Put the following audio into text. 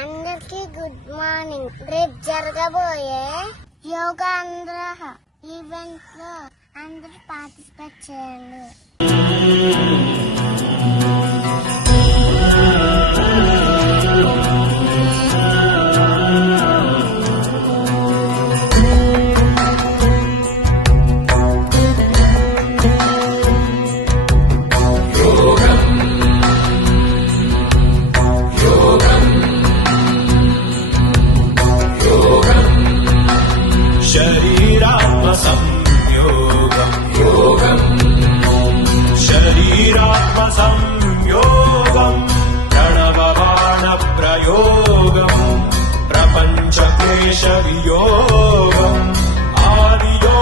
అందరికి good morning. రేపు జరగబోయే యోగాంధ్ర ఈవెంట్ లో అందరూ పార్టిసిపేట్ చేయండి. शरीरात्म संयोगम योगम शरीरात्म संयोगम प्रणवबाण प्रयोगम प्रपंच क्लेश वियोगम आदियो